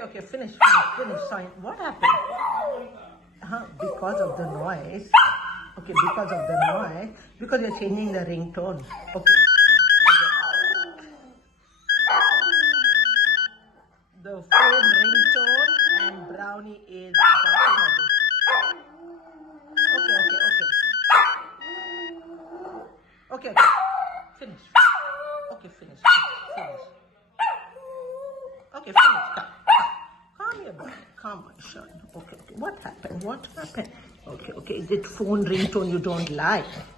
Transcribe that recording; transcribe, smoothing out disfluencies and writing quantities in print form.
Okay, finish. Sorry, what happened? Because of the noise. Okay, because of the noise. Because you're changing the ringtone. Okay. The phone ringtone and Brownie is barking at it. Okay. Finish. Okay, finish. Okay, finish. Calm your boy. Calm my son. Okay. What happened? Okay. Is it phone ringtone you don't like?